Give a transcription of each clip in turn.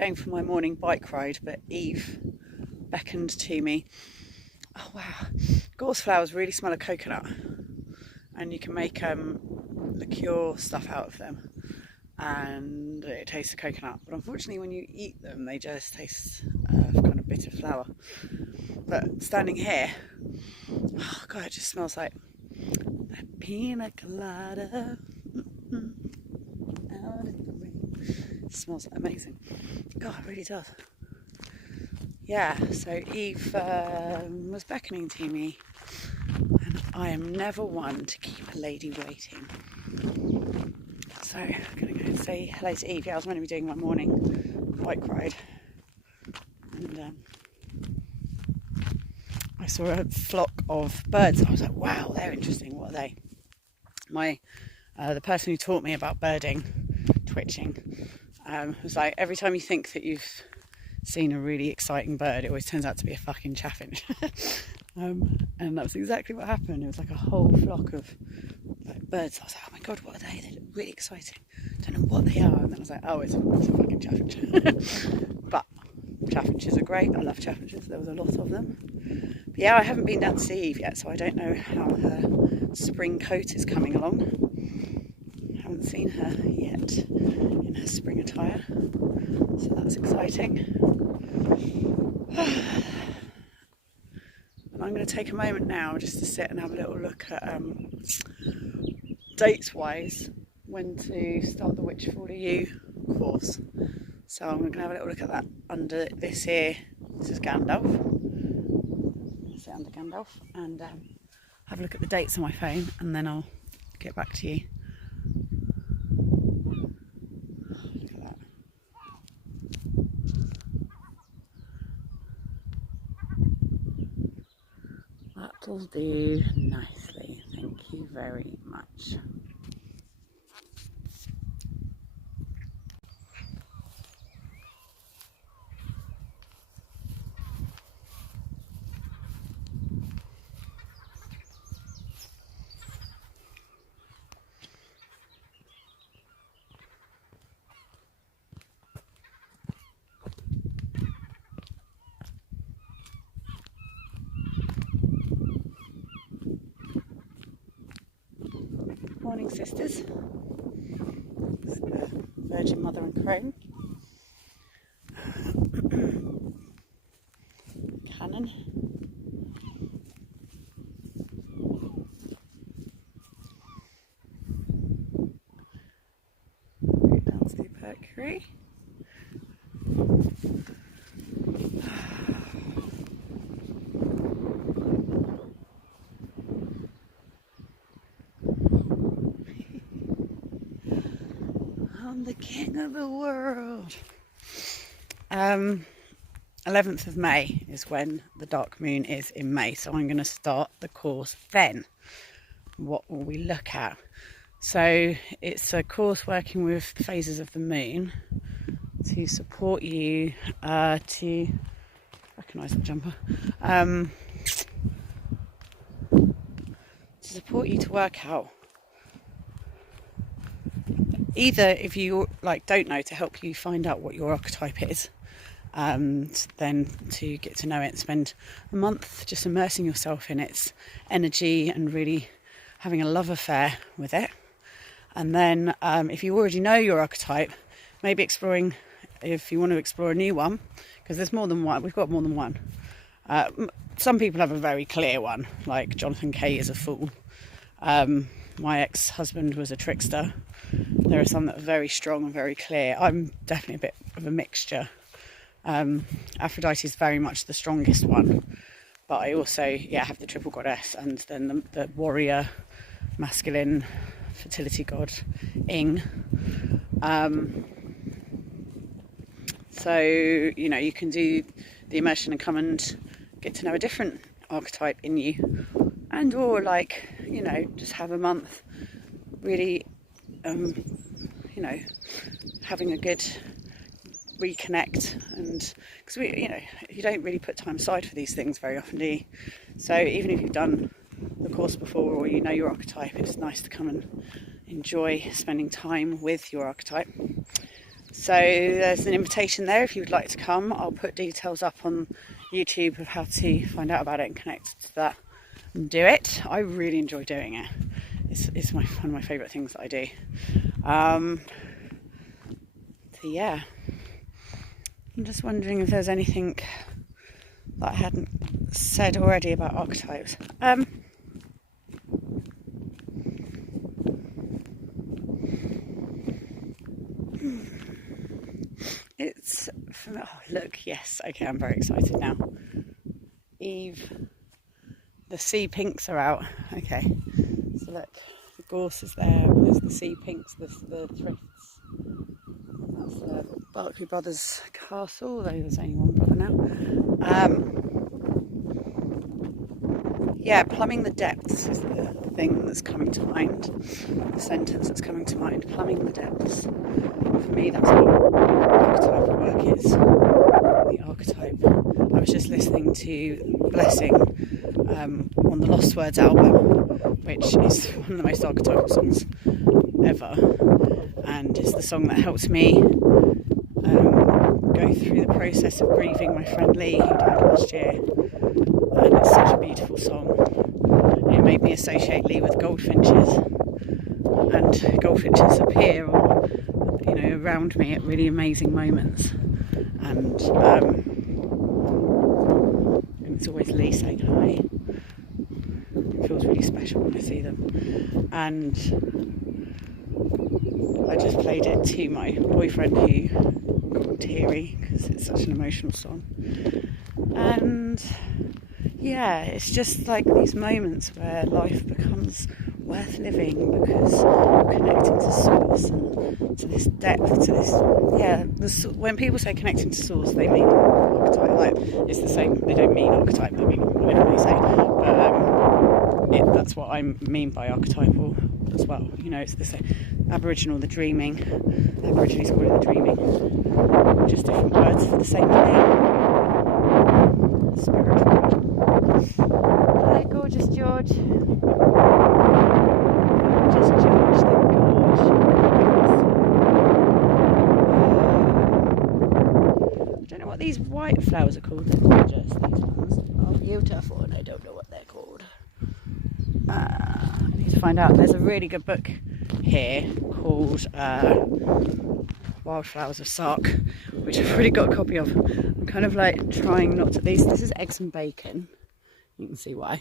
going for my morning bike ride, but Eve beckoned to me. Oh wow, gorse flowers really smell of coconut, and you can make liqueur stuff out of them, and it tastes of coconut, but unfortunately when you eat them they just taste kind of bitter flour. But standing here, oh god, it just smells like that pina colada out in the rain. It smells amazing. God, it really does. Yeah, so Eve was beckoning to me, and I am never one to keep a lady waiting. So I'm going to go and say hello to Eve. Yeah, I was meant to be doing my morning bike ride, and I saw a flock of birds. I was like, wow, they're interesting. What are they? The person who taught me about birding, twitching, was like, every time you think that you've seen a really exciting bird, it always turns out to be a fucking chaffinch. And that was exactly what happened. It was like a whole flock of birds. I was like, oh my god, what are they? They look really exciting. I don't know what they are. And then I was like, oh, it's a fucking chaffinch. But chaffinches are great. I love chaffinches. There was a lot of them. But yeah, I haven't been down to see Eve yet, so I don't know how her spring coat is coming along. I haven't seen her yet in her spring attire, so that's exciting. And I'm going to take a moment now just to sit and have a little look at dates wise when to start the Which Fool Are You course. So I'm going to have a little look at that under this here. This is Gandalf. Sit under Gandalf and have a look at the dates on my phone, and then I'll get back to you. Look at that. That'll do nicely. Thank you very much. Morning, sisters. It's the Virgin Mother and Crone. Cannon. Down to the Mercury. I'm the king of the world. 11th of May is when the dark moon is in May, so I'm going to start the course then. What will we look at? So it's a course working with the phases of the moon to support you to recognise the jumper, to support you to work out, either if you don't know, to help you find out what your archetype is, and then to get to know it, spend a month just immersing yourself in its energy and really having a love affair with it. And then if you already know your archetype, maybe exploring, if you want to explore a new one, because there's more than one. We've got more than one. Some people have a very clear one, like Jonathan Kay is a fool. My ex-husband was a trickster. There are some that are very strong and very clear. I'm definitely a bit of a mixture. Aphrodite is very much the strongest one, but I also have the triple goddess, and then the warrior, masculine fertility god, Ing. So you can do the immersion and come and get to know a different archetype in you, and or just have a month really having a good reconnect. And because you don't really put time aside for these things very often, do you? So even if you've done the course before, or you know your archetype, it's nice to come and enjoy spending time with your archetype. So there's an invitation there if you would like to come. I'll put details up on YouTube of how to find out about it and connect to that and do it. I really enjoy doing it. It's one of my favourite things that I do. So yeah, I'm just wondering if there's anything that I hadn't said already about archetypes. It's oh look, yes, okay, I'm very excited now. Eve, the sea pinks are out. Okay, so look, the gorse is there, there's the sea pinks, there's the thrifts. That's the Berkeley Brothers castle, although there's only one brother now. Yeah, plumbing the depths is the thing that's coming to mind, the sentence that's coming to mind, plumbing the depths. For me, that's what archetypal work is, the archetype. I was just listening to Blessing on the Lost Words album, which is one of the most archetypal songs ever, and it's the song that helped me go through the process of grieving my friend Lee, who died last year. And it's such a beautiful song. It made me associate Lee with goldfinches, and goldfinches appear around me at really amazing moments, and it's always Lee saying hi. It feels really special when I see them. And I just played it to my boyfriend, who got teary because it's such an emotional song. And yeah, it's just like these moments where life becomes worth living because you're connecting to source and to this depth, to this, when people say connecting to source, they mean archetype. Like, it's the same, they don't mean archetype, they mean whatever they say, but that's what I mean by archetypal as well. It's the same. Aboriginal, the dreaming, Aborigines call it the dreaming, just different words for the same thing. Spiritual. Hi, gorgeous George. Gorgeous George, the gorge. I don't know what these white flowers are called. They're gorgeous, these ones. Oh, beautiful, and I don't know what they're called. I need to find out. There's a really good book here called Wildflowers of Sark, which I've already got a copy of. I'm kind of like trying not to. This is eggs and bacon. You can see why.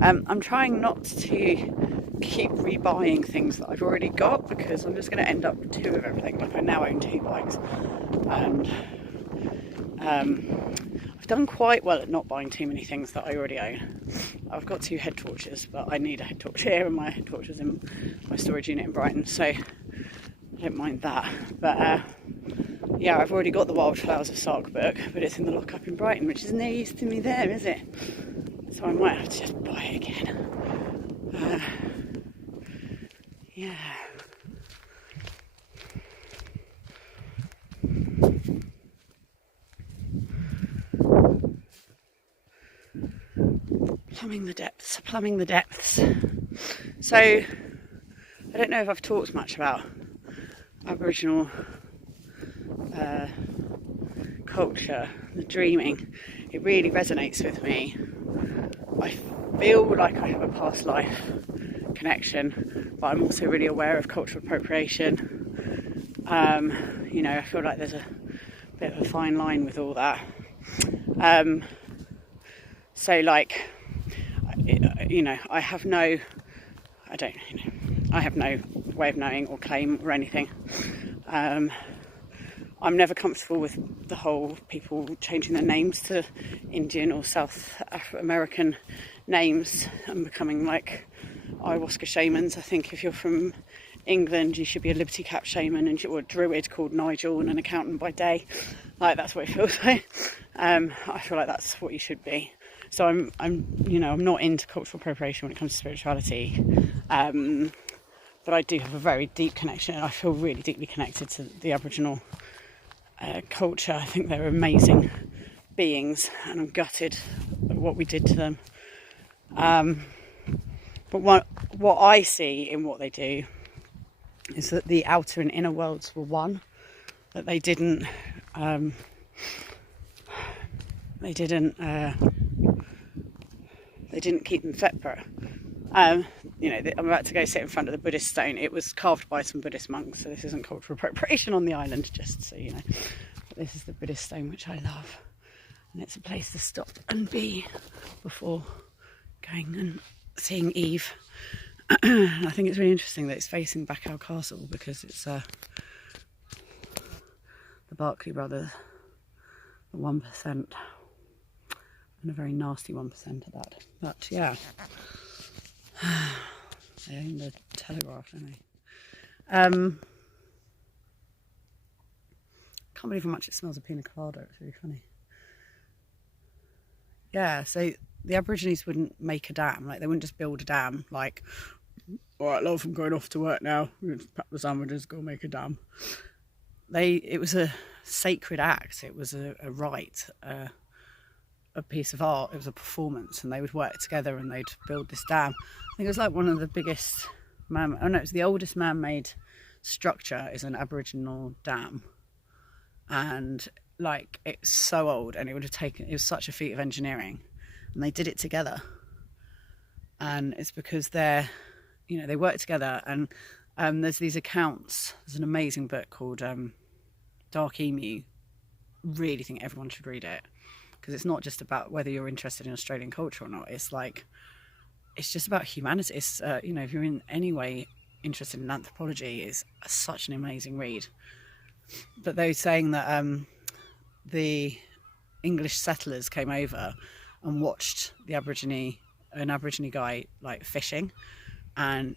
I'm trying not to keep rebuying things that I've already got, because I'm just going to end up with two of everything. Like, I now own 2 bikes, and I've done quite well at not buying too many things that I already own. I've got 2 head torches, but I need a head torch here, and my head torch is in my storage unit in Brighton, so I don't mind that. But yeah, I've already got the Wildflowers of Sark book, but it's in the lockup in Brighton, which is no use to me there, is it? So I might have to just buy it again. Yeah. Plumbing the depths. So, I don't know if I've talked much about Aboriginal culture, the dreaming. It really resonates with me. I feel like I have a past life connection, but I'm also really aware of cultural appropriation. I feel like there's a bit of a fine line with all that. So like, I have no way of knowing or claim or anything. I'm never comfortable with the whole people changing their names to Indian or South American names and becoming like ayahuasca shamans. I think if you're from England, you should be a Liberty Cap shaman or a druid called Nigel and an accountant by day. Like, that's what it feels like. I feel like that's what you should be. So I'm not into cultural appropriation when it comes to spirituality. But I do have a very deep connection. I feel really deeply connected to the Aboriginal culture. I think they're amazing beings, and I'm gutted at what we did to them. But what I see in what they do is that the outer and inner worlds were one. that they didn't keep them separate. You know, I'm about to go sit in front of the Buddhist stone. It was carved by some Buddhist monks, so this isn't cultural appropriation on the island, just so you know. But this is the Buddhist stone, which I love, and it's a place to stop and be before going and seeing Eve. I think it's really interesting that it's facing Bacow Castle, because it's the Barclay brothers, the 1%, and a very nasty 1% of that. But yeah, they own the Telegraph, don't they? Can't believe how much it smells of pina colada. It's really funny. Yeah, so the Aborigines wouldn't make a dam. Like, they wouldn't just build a dam like, all right, love, I'm going off to work now, we're going to pack the sandwiches, go make a dam. It was a sacred act. It was a rite, a piece of art. It was a performance, and they would work together and they'd build this dam. I think it was like one of the biggest it was the oldest man-made structure is an Aboriginal dam, and like, it's so old, and it was such a feat of engineering, and they did it together. And it's because they work together. And there's these accounts. There's an amazing book called Dark Emu. Really think everyone should read it, because it's not just about whether you're interested in Australian culture or not. It's just about humanity. It's if you're in any way interested in anthropology, it's such an amazing read. But they were saying that the English settlers came over and watched an Aborigine guy like fishing, and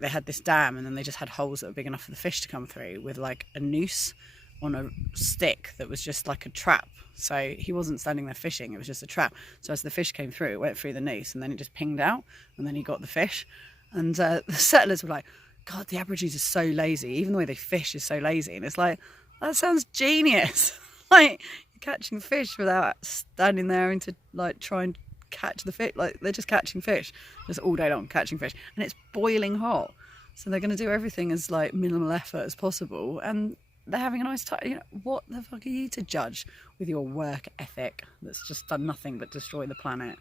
they had this dam, and then they just had holes that were big enough for the fish to come through, with like a noose on a stick that was just like a trap. So he wasn't standing there fishing, it was just a trap. So as the fish came through, it went through the noose, and then it just pinged out, and then he got the fish. And the settlers were like, God, the Aborigines are so lazy. Even the way they fish is so lazy. And it's like, that sounds genius. Like, you're catching fish without standing there and to like try and catch the fish. Like, they're just catching fish just all day long, catching fish, and it's boiling hot. So they're going to do everything as like minimal effort as possible, and they're having a nice time. You know, what the fuck are you to judge with your work ethic that's just done nothing but destroy the planet?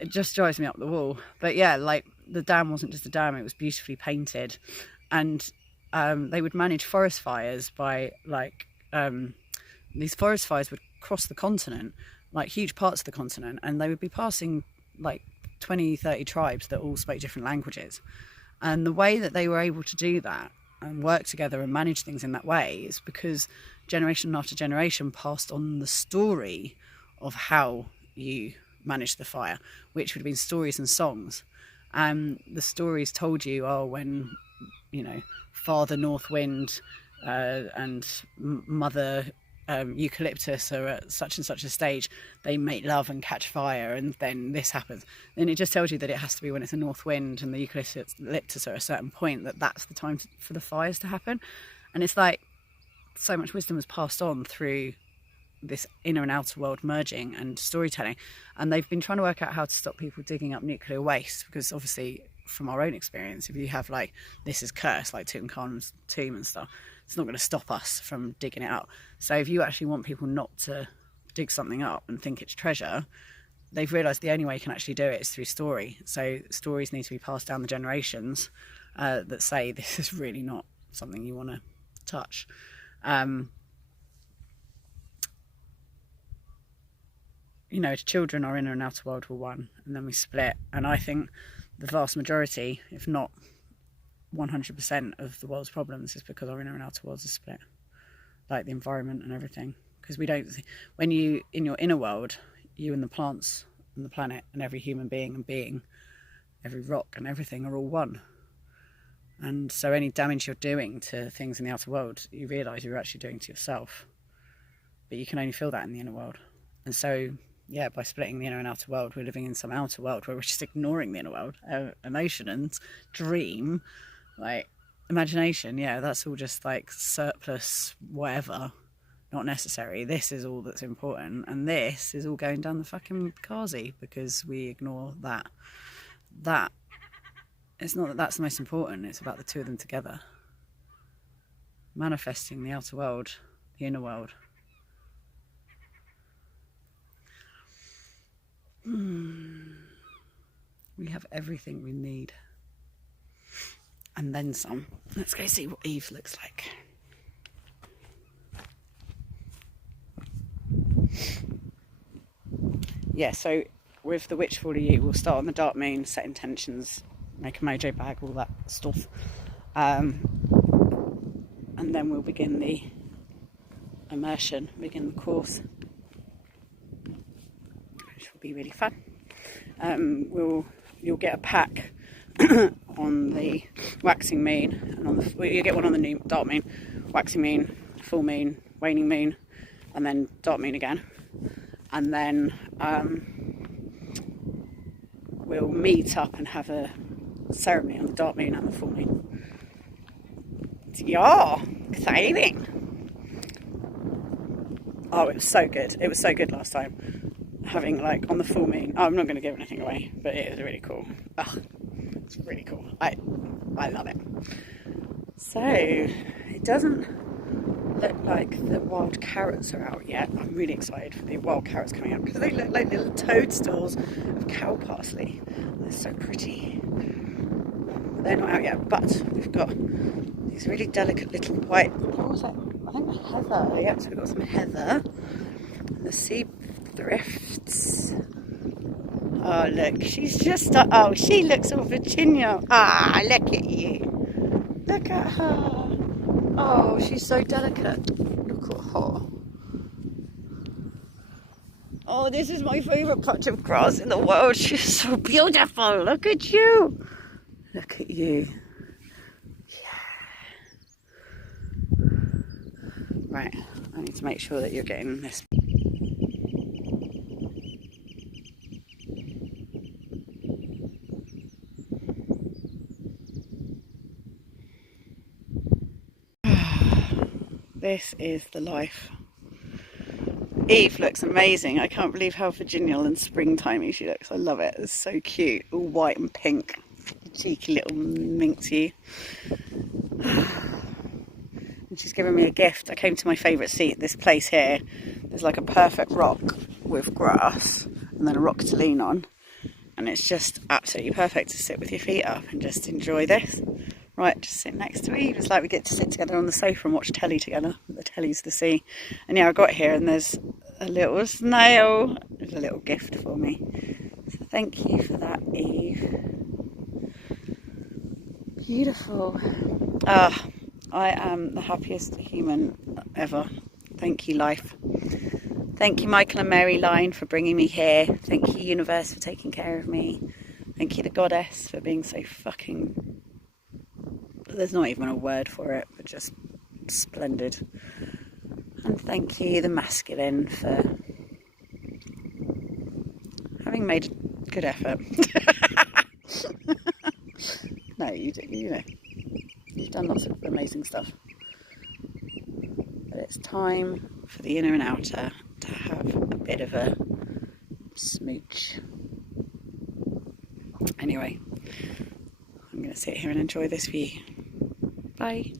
It just drives me up the wall. But yeah, like, the dam wasn't just a dam, it was beautifully painted. And they would manage forest fires by like these forest fires would cross the continent, like huge parts of the continent, and they would be passing like 20-30 tribes that all spoke different languages. And the way that they were able to do that and work together and manage things in that way is because generation after generation passed on the story of how you manage the fire, which would have been stories and songs. And the stories told you, when Father North Wind and Mother Eucalyptus are at such and such a stage, they make love and catch fire, and then this happens. Then it just tells you that it has to be when it's a north wind and the eucalyptus are at a certain point, that's the time for the fires to happen. And it's like, so much wisdom was passed on through this inner and outer world merging and storytelling. And they've been trying to work out how to stop people digging up nuclear waste, because obviously from our own experience, if you have like, this is cursed, like Tutankhamun's tomb and stuff, it's not going to stop us from digging it up. So if you actually want people not to dig something up and think it's treasure, they've realised the only way you can actually do it is through story. So stories need to be passed down the generations that say this is really not something you want to touch. Children are inner and outer world were one, and then we split. And I think the vast majority, if not 100% of the world's problems, is because our inner and outer worlds are split, like the environment and everything. Because when you, in your inner world, you and the plants and the planet and every human being, every rock and everything are all one. And so any damage you're doing to things in the outer world, you realise you're actually doing to yourself. But you can only feel that in the inner world. And so, yeah, by splitting the inner and outer world, we're living in some outer world where we're just ignoring the inner world. Emotion and dream, like imagination, yeah, that's all just like surplus, whatever, not necessary. This is all that's important, and this is all going down the fucking Kazi because we ignore that. It's not that that's the most important, it's about the two of them together. manifesting the outer world, the inner world. We have everything we need. And then some. Let's go see what Eve looks like. Yeah, so with the Witch for You, we'll start on the dark moon, set intentions, make a mojo bag, all that stuff. And then we'll begin the immersion, begin the course, which will be really fun. You'll get a pack on the waxing moon, and you get one on the dark moon, waxing moon, full moon, waning moon, and then dark moon again. And then we'll meet up and have a ceremony on the dark moon and the full moon. Yeah, exciting. Oh, it was so good. It was so good last time. Having like on the full moon. Oh, I'm not going to give anything away, but it was really cool. It's really cool. I love it. So it doesn't look like the wild carrots are out yet. I'm really excited for the wild carrots coming out because they look like little toadstools of cow parsley. They're so pretty. They're not out yet, but we've got these really delicate little white. What was it? I think heather. Yep, so we've got some heather. And the sea thrifts. Oh look, she's just. Oh, she looks all Virginia. Ah, look at you. Look at her. Oh, she's so delicate. Look at her. Oh, this is my favourite patch of grass in the world. She's so beautiful. Look at you. Look at you. Yeah. Right, I need to make sure that you're getting this. This is the life. Eve looks amazing. I can't believe how Virginial and springtimey she looks. I love it. It's so cute. All white and pink. Cheeky little minxie. And she's given me a gift. I came to my favourite seat, this place here. There's like a perfect rock with grass and then a rock to lean on. And it's just absolutely perfect to sit with your feet up and just enjoy this. Right, just sit next to Eve. It's like we get to sit together on the sofa and watch telly together. The telly's the sea. And yeah, I got here and there's a little snail. There's a little gift for me. So thank you for that, Eve. Beautiful. I am the happiest human ever. Thank you, life. Thank you, Michael and Mary Line, for bringing me here. Thank you, universe, for taking care of me. Thank you, the goddess, for being so fucking... There's not even a word for it, but just splendid. And thank you, the masculine, for having made a good effort. No, you know, you've done lots of amazing stuff. But it's time for the inner and outer to have a bit of a smooch. Anyway, I'm going to sit here and enjoy this view. Bye.